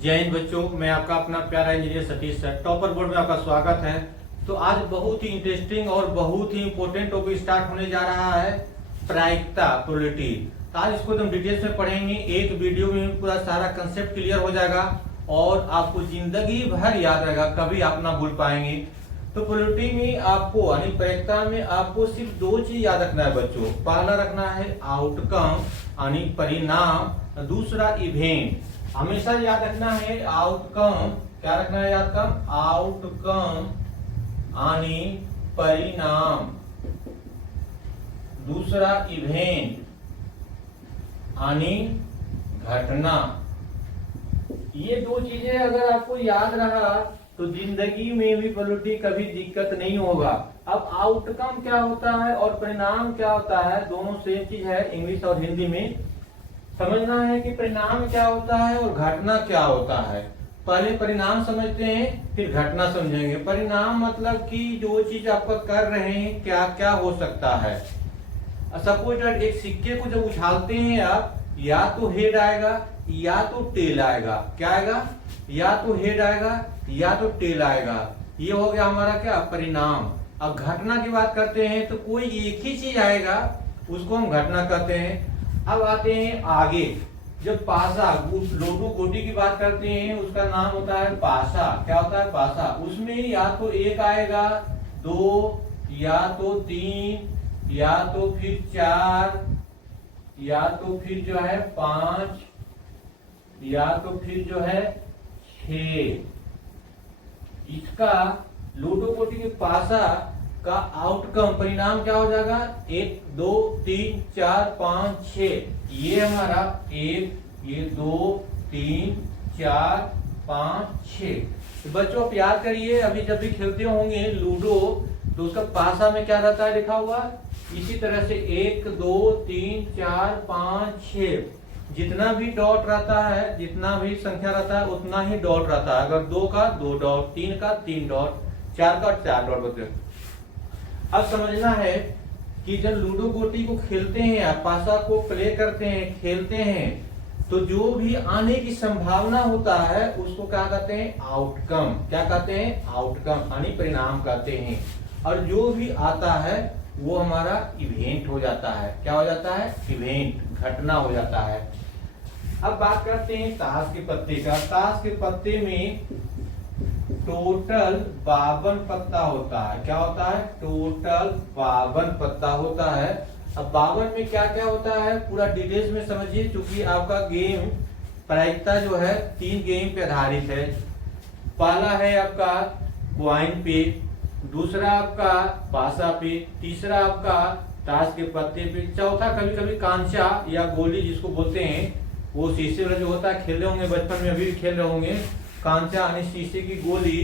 जय हिंद बच्चों, मैं आपका अपना प्यारा engineer Satish sir, topper board में आपका स्वागत है। तो आज बहुत ही इंटरेस्टिंग और बहुत ही इंपॉर्टेंट टॉपिक स्टार्ट होने जा रहा है, प्रायिकता प्रोबेबिलिटी। तो आज इसको एकदम डिटेल्स में पढ़ेंगे, एक वीडियो में पूरा सारा कंसेप्ट क्लियर हो जाएगा और आपको जिंदगी भर याद रहेगा, कभी आप ना भूल पाएंगे। तो प्रोबेबिलिटी में आपको यानी प्रायिकता में आपको सिर्फ दो चीज याद रखना है बच्चों। पहला रखना है आउटकम यानी परिणाम, दूसरा इवेंट। हमेशा याद रखना है आउटकम, क्या रखना है आउटकम, आउटकम यानी परिणाम, दूसरा इवेंट यानी घटना। ये दो चीजें अगर आपको याद रहा तो जिंदगी में भी प्रोबेबिलिटी कभी दिक्कत नहीं होगा। अब आउटकम क्या होता है और परिणाम क्या होता है, दोनों सेम चीज है, इंग्लिश और हिंदी में समझना है कि परिणाम क्या होता है और घटना क्या होता है। पहले परिणाम समझते हैं फिर घटना समझेंगे। परिणाम मतलब कि जो चीज आप कर रहे हैं क्या क्या हो सकता है। सपोज एक सिक्के को जब उछालते हैं आप, या तो हेड आएगा या तो टेल आएगा। क्या आएगा, या तो हेड आएगा या तो टेल आएगा। ये हो गया हमारा क्या, परिणाम। अब घटना की बात करते हैं तो कोई एक ही चीज आएगा, उसको हम घटना कहते हैं। अब आते हैं आगे, जब पासा लोडू गोटी की बात करते हैं उसका नाम होता है पासा। क्या होता है, पासा। उसमें या तो एक आएगा, दो या तो तीन या तो फिर चार या तो फिर जो है पांच या तो फिर जो है छह। इसका लूडो गोटी के पासा का आउटकम परिणाम क्या हो जाएगा, एक दो तीन चार पांच छह। ये हमारा एक, ये दो तीन चार पांच छह। तो बच्चों आप याद करिए, अभी जब भी खेलते होंगे लूडो तो उसका पासा में क्या रहता है लिखा हुआ, इसी तरह से एक दो तीन चार पांच छह। जितना भी डॉट रहता है, जितना भी संख्या रहता है उतना ही डॉट रहता है। अगर दो का दो डॉट, तीन का तीन डॉट, चार का चार डॉट होते हैं। अब समझना है कि जब लूडो गोटी को खेलते हैं या पासा को प्ले करते हैं, खेलते हैं, तो जो भी आने की संभावना होता है उसको क्या कहते हैं, आउटकम। क्या कहते हैं, आउटकम यानी परिणाम कहते हैं। और जो भी आता है वो हमारा इवेंट हो जाता है। क्या हो जाता है, इवेंट, घटना हो जाता है। अब बात करते हैं ताश के पत्ते का। ताश के पत्ते में टोटल 52 पत्ता होता है। क्या होता है, टोटल 52 पत्ता होता है। अब 52 में क्या क्या होता है पूरा डिटेल्स में समझिए, क्योंकि आपका गेम प्रायिकता जो है 3 गेम पे आधारित है। पहला है आपका क्वाइन पे, दूसरा आपका पासा पे, तीसरा आपका ताश के पत्ते पे, चौथा कभी कभी कांचा या गोली जिसको बोलते हैं, वो शीशे वाला जो होता है, खेले होंगे बचपन में, अभी भी खेल रहे होंगे, कांचा यानी शीशे की गोली,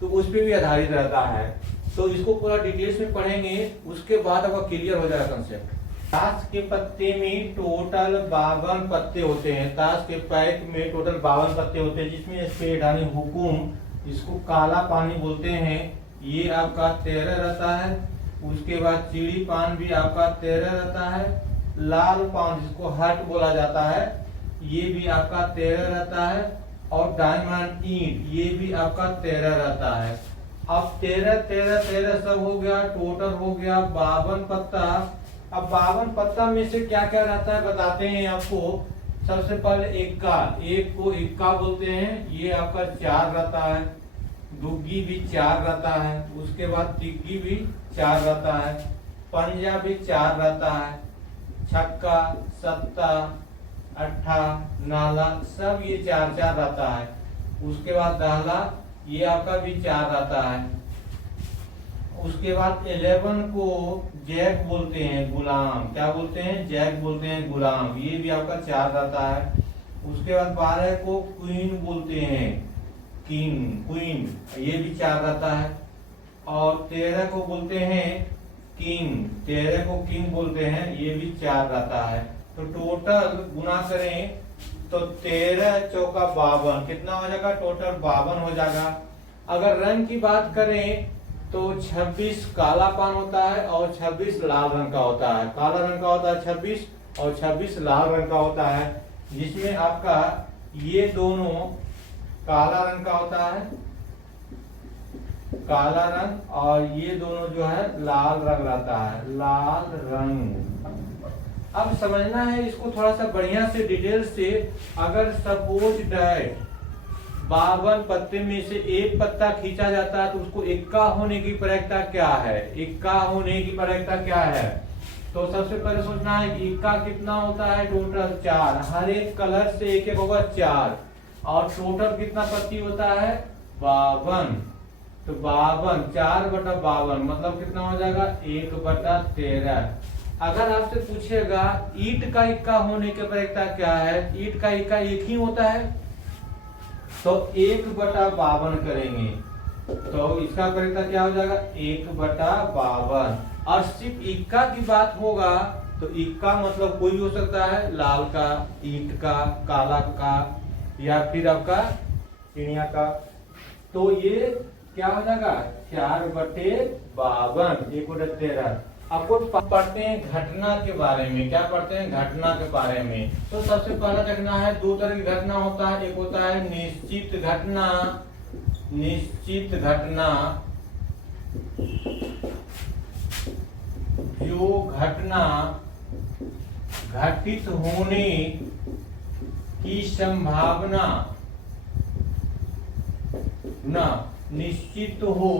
तो उस पर भी आधारित रहता है। तो इसको पूरा डिटेल्स में पढ़ेंगे, उसके बाद आपका क्लियर हो जाएगा कंसेप्ट। ताश के पत्ते में टोटल 52 पत्ते होते हैं। ताश के पैक में टोटल 52 पत्ते होते हैं, जिसमें स्पेड यानी हुकुम, इसको काला पानी बोलते हैं, ये आपका 13 रहता है। उसके बाद चिड़ी पान भी आपका 13 रहता है। लाल पान जिसको हट बोला जाता है, ये भी आपका 13 रहता है। और डायमंड ईंट ये भी आपका 13 रहता है। अब 13 13 13 सब हो गया, टोटल हो गया 52 पत्ता। अब 52 पत्ता में से क्या क्या रहता है बताते हैं आपको। सबसे पहले इक्का, एक को इक्का बोलते हैं, ये आपका 4 रहता है। दुग्गी भी 4 रहता है। उसके बाद तिग्गी भी 4 रहता है। पंजा भी 4 रहता है। छक्का, सत्ता, अट्ठा, नाला, सब ये 4 4 रहता है। उसके बाद दाहला, ये आपका भी 4 रहता है। उसके बाद 11 को जैक बोलते हैं, गुलाम। क्या बोलते हैं, जैक बोलते हैं, गुलाम, ये भी आपका 4 रहता है। उसके बाद 12 को क्वीन बोलते हैं, किंग, क्वीन, ये भी 4 रहता है। और 13 को बोलते हैं किंग, 13 को किंग बोलते हैं, ये भी 4 रहता है। तो टोटल गुना करें तो 13 चौका 52, कितना हो जाएगा, टोटल 52 हो जाएगा। अगर रंग की बात करें तो 26 काला पान होता है और 26 लाल रंग का होता है। काला रंग का होता है 26 और 26 लाल रंग का होता है, जिसमें आपका ये दोनों काला रंग का होता है, काला रंग, और ये दोनों जो है लाल रंग रहता है, लाल रंग। अब समझना है इसको थोड़ा सा बढ़िया से डिटेल से। अगर सपोज डैट 52 पत्ते में से एक पत्ता खींचा जाता है तो उसको इक्का होने की प्रायिकता क्या है, इक्का होने की प्रायिकता क्या है। तो सबसे पहले सोचना है कि इक्का कितना होता है, टोटल 4, हर एक कलर से एक एक होगा 4, और टोटल कितना पत्ती होता है 52। तो 52 4/52 मतलब कितना हो जाएगा 1/13। अगर आपसे पूछेगा ईंट का इक्का होने की प्रायिकता क्या है, ईंट का इक्का एक ही होता है, तो 1/52 करेंगे तो इसका प्रायिकता क्या हो जाएगा 1/52। और सिर्फ इक्का की बात होगा तो इक्का मतलब कोई भी हो सकता है, लाल का, ईंट का, काला का, या फिर आपका चिड़िया का। तो ये क्या हो जाएगा 4/52, 1/13। आपको पढ़ते हैं घटना के बारे में, क्या पढ़ते हैं घटना के बारे में। तो सबसे पहला देखना है, दो तरह की घटना होता है, एक होता है निश्चित घटना, निश्चित घटना जो घटना घटित होने की संभावना ना निश्चित हो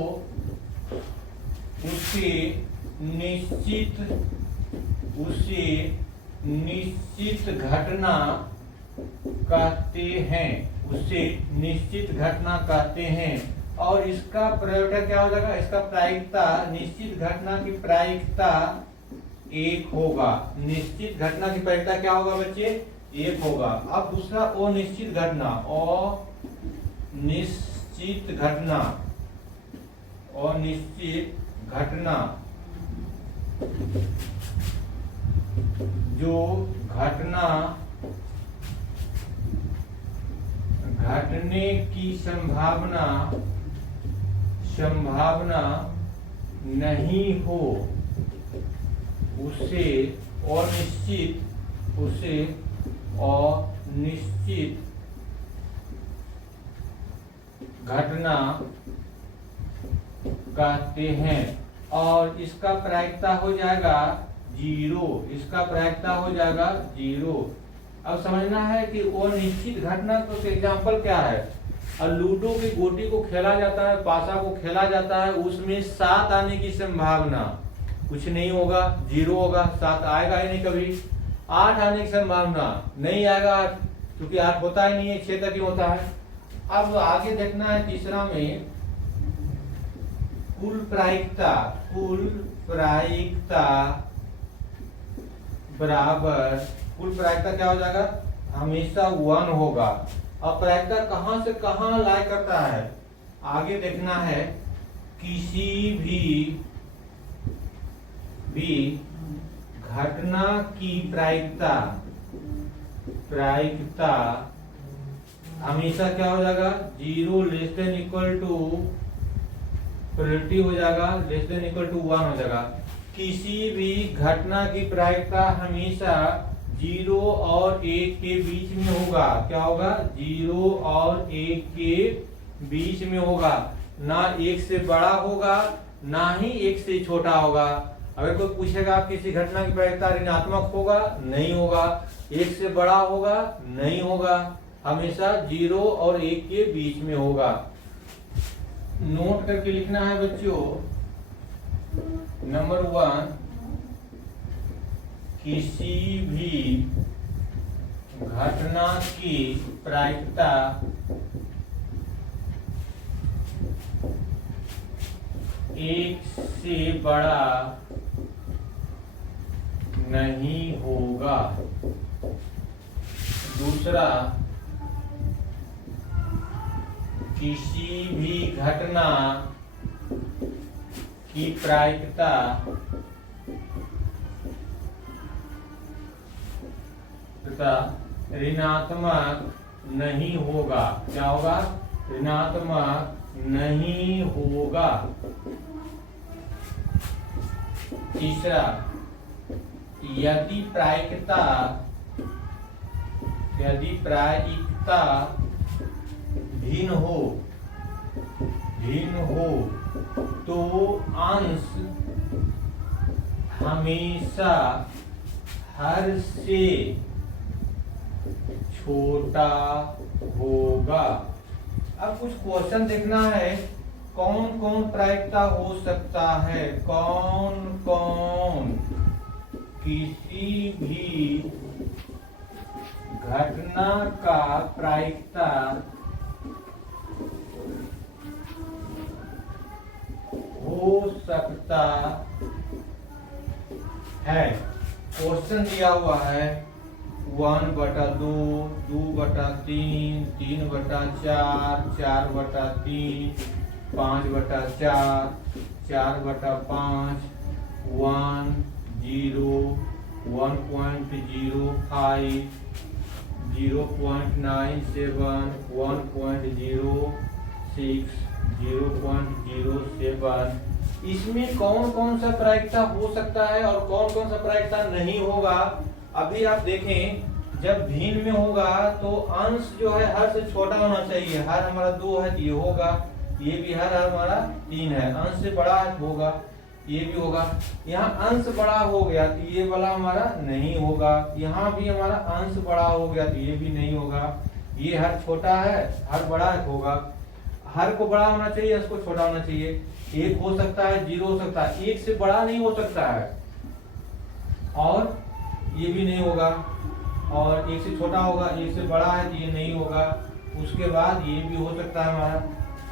उसे निश्चित घटना कहते हैं, उसे निश्चित घटना कहते हैं। और इसका प्रयोग क्या हो जाएगा, इसका प्रायिकता, निश्चित घटना की प्रायिकता 1 होगा। निश्चित घटना की प्रायिकता क्या होगा बच्चे 1 होगा। अब दूसरा अनिश्चित घटना, अनिश्चित घटना, अनिश्चित घटना जो घटना घटने की संभावना नहीं हो उसे अनिश्चित घटना कहते हैं। और इसका प्रायिकता हो जाएगा 0, इसका प्रायिकता हो जाएगा 0। अब समझना है कि अनिश्चित घटना तो एग्जाम्पल क्या है, लूडो की गोटी को खेला जाता है, पासा को खेला जाता है, उसमें 7 आने की संभावना कुछ नहीं होगा, 0 होगा, 7 आएगा ही नहीं कभी। 8 आने की संभावना नहीं आएगा 8, क्योंकि 8 होता ही नहीं है, 6 तक ही होता है। अब आगे देखना है तीसरा में कुल प्रायिकता बराबर, कुल प्रायिकता क्या हो जाएगा हमेशा 1 होगा। अब प्रायिकता कहां से कहां लाया करता है आगे देखना है। किसी भी घटना की प्रायिकता हमेशा क्या हो जाएगा 0 less than equal to, probability हो जाएगा लेस देन इक्वल टू 1 हो जाएगा। किसी भी घटना की प्रायिकता हमेशा 0 और 1 के बीच में होगा। क्या होगा 0 और 1 के बीच में होगा, ना 1 से बड़ा होगा ना ही 1 से छोटा होगा। अगर कोई पूछेगा आप किसी घटना की प्रायिकता ऋणात्मक होगा, नहीं होगा, 1 से बड़ा होगा, नहीं होगा, हमेशा 0 और 1 के बीच में होगा। नोट करके लिखना है बच्चों। नंबर 1, किसी भी घटना की प्रायिकता एक से बड़ा नहीं होगा। दूसरा, किसी भी घटना की प्रायिकता ऋणात्मक नहीं होगा। क्या होगा ऋणात्मक नहीं होगा। तीसरा, यदि प्रायिकता भिन्न हो तो अंश हमेशा हर से छोटा होगा। अब कुछ क्वेश्चन देखना है, कौन कौन प्रायिकता हो सकता है, कौन कौन किसी भी घटना का प्रायिकता हो सकता है। क्वेश्चन दिया हुआ है 1/2, 2/3, 3/4, 4/3, 5/4, 4/5, 1, 0, 1.05, 0.97, 1.06, 0.07। इसमें कौन कौन सा प्रायिकता हो सकता है और कौन कौन सा प्रायिकता नहीं होगा। अभी आप देखें, जब भिन्न में होगा तो अंश जो है हर से छोटा होना चाहिए। हर हमारा 2 है तो ये होगा, ये भी हर हमारा 3 है, अंश से बड़ा होगा, ये भी होगा। यहाँ अंश बड़ा हो गया तो ये वाला हमारा नहीं होगा, यहाँ भी हमारा अंश बड़ा हो गया तो ये भी नहीं होगा। ये हर छोटा है, हर बड़ा होगा। हर को बड़ा होना चाहिए, इसको छोटा होना चाहिए। 1 हो सकता है, 0 हो सकता है, 1 से बड़ा नहीं हो सकता है, और ये भी नहीं होगा। और 1 से छोटा होगा, 1 से बड़ा है तो ये नहीं होगा। उसके बाद ये भी हो सकता है हमारा।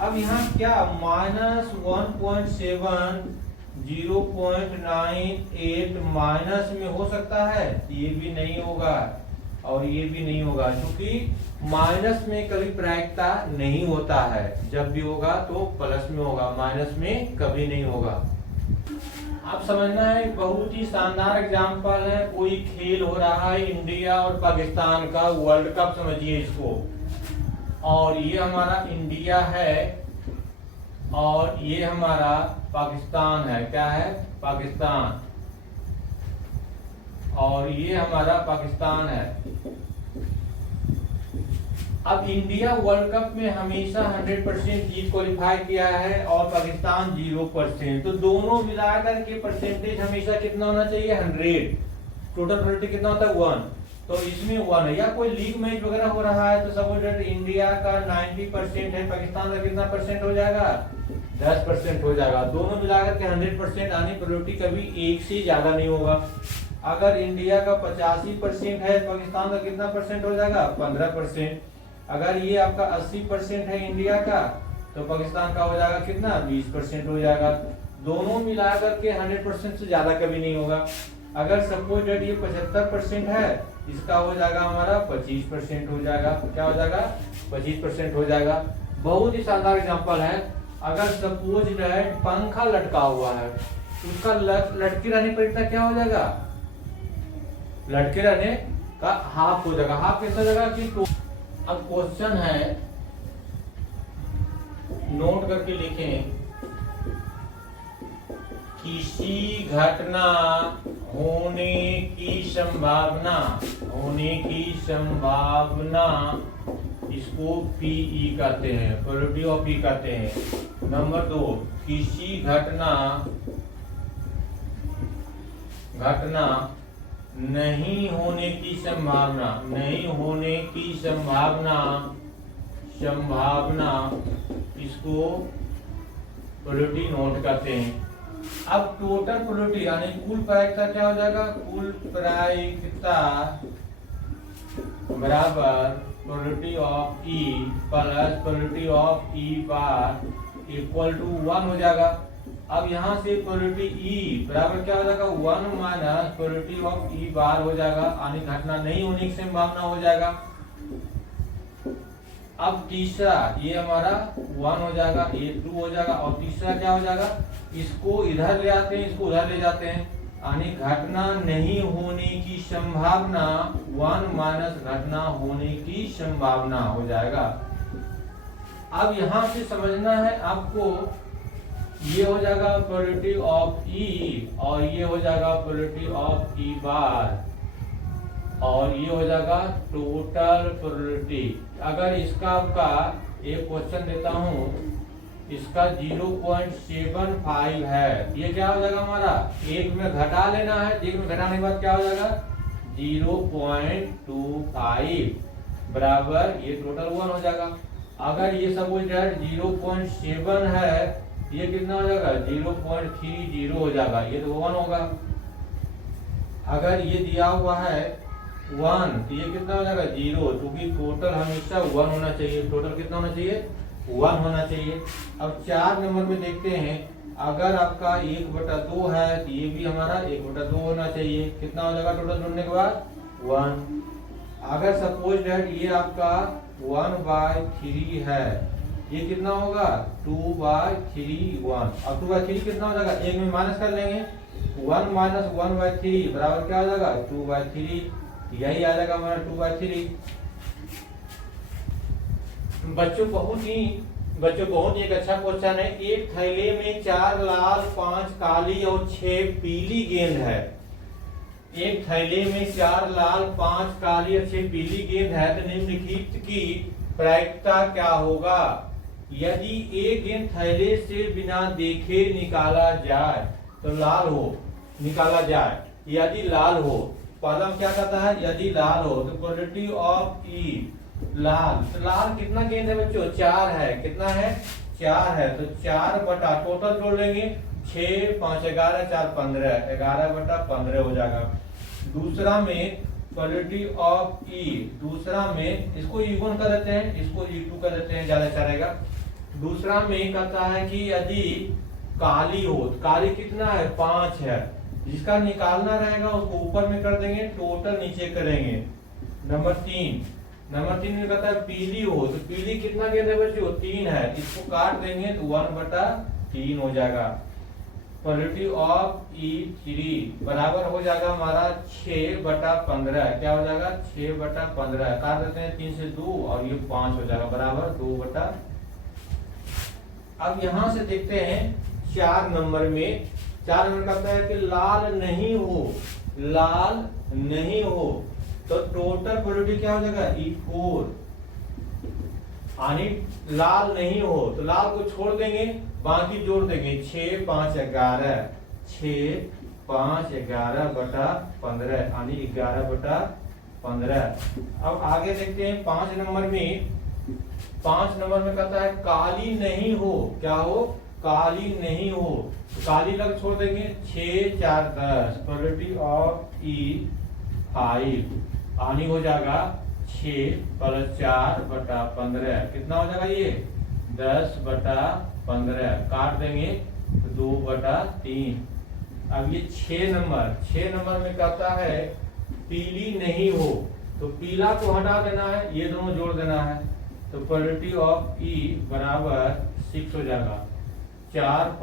अब यहाँ क्या -1.7, 0.98 माइनस में हो सकता है, ये भी नहीं होगा और ये भी नहीं होगा, क्योंकि माइनस में कभी प्रायिकता नहीं होता है। जब भी होगा तो प्लस में होगा, माइनस में कभी नहीं होगा। आप समझना है, बहुत ही शानदार एग्जांपल है। कोई खेल हो रहा है इंडिया और पाकिस्तान का, वर्ल्ड कप समझिए इसको, और ये हमारा इंडिया है और ये हमारा पाकिस्तान है। क्या है? पाकिस्तान। और ये हमारा पाकिस्तान है। अब इंडिया वर्ल्ड कप में हमेशा 100% जीत क्वालिफाई किया है और पाकिस्तान 0%। तो दोनों मिलाकर के परसेंटेज हमेशा कितना होना चाहिए? 100। टोटल प्रोबेबिलिटी कितना होता है? 1। तो इसमें 1 है। या कोई लीग मैच वगैरह हो रहा है तो सपोज इंडिया का 90% है, पाकिस्तान का कितना परसेंट हो जाएगा? 10% हो जाएगा। दोनों मिलाकर के 100% आने प्रोबेबिलिटी कभी एक से ज्यादा नहीं होगा। अगर इंडिया का 85% है, पाकिस्तान का कितना परसेंट हो जाएगा? 15%। अगर ये आपका 80% है इंडिया का, तो पाकिस्तान का हो जाएगा कितना? 20% हो जाएगा। दोनों मिलाकर के 100% से ज्यादा कभी नहीं होगा। अगर सपोज ये 75% है, इसका हो जाएगा हमारा 25% हो जाएगा। क्या हो जाएगा? 25% हो जाएगा। बहुत ही शानदार एग्जांपल है। अगर सपोज पंखा लटका हुआ है, उसका लटके रहने पर इतना क्या हो जाएगा? लटके रहने का हाफ हो जाएगा। हाफ कितना जगह की? अब क्वेश्चन है, नोट करके लिखें। किसी घटना होने की संभावना, इसको पीई कहते हैं, प्रोबेबिलिटी ऑफ पी कहते हैं। नंबर 2, किसी घटना नहीं होने की संभावना, इसको प्रोबेबिलिटी नोट करते हैं। अब टोटल प्रोबेबिलिटी यानी कुल प्रायिकता क्या हो जाएगा? कुल प्रायिकता बराबर probability of E plus probability of E bar equal to 1 हो जाएगा। अब यहाँ से प्रोबेबिलिटी ई बराबर क्या हो जाएगा? 1 माइनस प्रोबेबिलिटी ऑफ ई बार हो जाएगा, यानी घटना नहीं होने की संभावना हो जाएगा। अब तीसरा ये हमारा 1 हो जाएगा, ये 2 हो जाएगा, और तीसरा क्या हो जाएगा? इसको इधर ले आते हैं, इसको उधर ले जाते हैं, यानी घटना नहीं होने की संभावना 1 माइनस घटना होने की संभावना हो जाएगा। अब यहां से समझना है आपको, ये हो जाएगा प्रोबेबिलिटी ऑफ ई और ये हो जाएगा प्रोबेबिलिटी ऑफ ई बार, और ये हो जाएगा टोटल प्रोबेबिलिटी। अगर इसका आपका एक क्वेश्चन देता हूं, इसका 0.75 है, ये क्या हो जाएगा हमारा, एक में घटा लेना है, एक में घटाने के बाद क्या हो जाएगा 0.25 बराबर ये टोटल 1 हो जाएगा। अगर ये सपोज दैट 0.7 है, ये कितना हो जाएगा 0.30 हो जाएगा, ये तो 1 होगा। अगर ये दिया हुआ है 1 तो ये कितना हो जाएगा 0, क्योंकि टोटल हमेशा 1 होना चाहिए। टोटल कितना होना चाहिए 1 होना चाहिए। अब 4 नंबर में देखते हैं, अगर आपका 1/2 है तो ये भी हमारा 1/2 होना चाहिए। कितना हो जाएगा टोटल जोड़ने के बाद 1। अगर सपोज दैट ये आपका 1/3 है, ये कितना होगा 2/3 1। अब 2/3 कितना हो जाएगा, एक में माइनस कर लेंगे, 1 - 1/3 बराबर क्या हो जाएगा 2/3, यही आ जाएगा हमारा 2/3। बच्चों बहुत ही एक अच्छा क्वेश्चन है। एक थैले में 4 लाल 5 काली और 6 पीली गेंद है। एक थैले में 4 लाल 5 काली और 6 पीली गेंद है, तो निम्नलिखित की प्रायिकता क्या होगा। यदि एक गेंद थैले से बिना देखे निकाला जाए तो लाल हो, निकाला जाए यदि लाल हो। पहला क्या कहता है, यदि लाल हो तो प्रोबेबिलिटी ऑफ ई लाल, तो लाल कितना गेंद है बच्चों 4 है, कितना है 4 है, तो 4 बटा टोटल जोड़ लेंगे 6 5 11 4 15, 11/15 हो जाएगा। दूसरा में प्रोबेबिलिटी ऑफ ई, दूसरा में इसको E1 कर देते हैं, इसको E2 कर देते हैं, ज्यादा अच्छा रहेगा। दूसरा में कहता है कि यदि काली हो, तो काली कितना है 5 है, जिसका निकालना रहेगा उसको ऊपर में कर देंगे, टोटल नीचे करेंगे। नंबर 3 में कहता है पीली हो, तो पीली कितना गेंद है बच्चों 3 है, इसको काट देंगे तो 1/3 हो जाएगा। प्रोबेबिलिटी ऑफ E3 बराबर हो जाएगा हमारा 6/15, क्या हो जाएगा 6/15, काट देते हैं 3 से 2 और ये 5 हो जाएगा बराबर 2/। अब यहां से देखते हैं 4 नंबर में, 4 नंबर कहता है कि लाल नहीं हो, लाल नहीं हो, तो टोटल प्रोबेबिलिटी क्या हो जाएगा E4, यानी लाल नहीं हो तो लाल को छोड़ देंगे, बाकी जोड़ देंगे 6 5 11, 6 5 11/15 यानी 11/15। अब आगे देखते हैं 5 नंबर में। 5 नंबर में कहता है काली नहीं हो, क्या हो काली नहीं हो, तो काली लग छोड़ देंगे 6 4 10, प्रोबेबिलिटी ऑफ E5 यानी हो जाएगा 6 + 4/15, कितना हो जाएगा ये 10/15, काट देंगे तो 2/3। अब ये 6 नंबर में कहता है पीली नहीं हो, तो पीला को हटा देना है, ये दोनों जोड़ देना है, तो प्रोबेबिलिटी ऑफ E बराबर 6 हो जाएगा। 4 +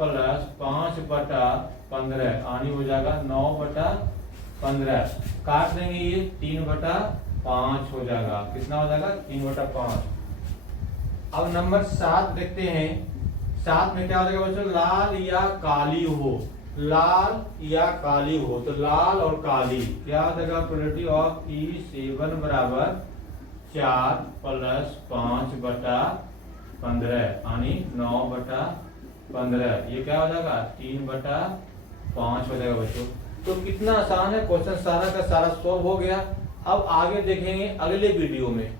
5/15 यानी हो जाएगा 9/15, काट देंगे ये 3/5 हो जाएगा, कितना हो जाएगा 3/5। अब नंबर 7 देखते हैं। 7 में क्या हो जाएगा बच्चों, लाल या काली हो, लाल या काली हो, तो लाल और काली क्या हो जाएगा प्रोबेबिलिटी ऑफ E7 बराबर 4 + 5/15 यानी 9/15, ये क्या हो जाएगा 3/5 हो जाएगा बच्चों। तो कितना आसान है क्वेश्चन, सारा का सारा सॉल्व हो गया। अब आगे देखेंगे अगले वीडियो में।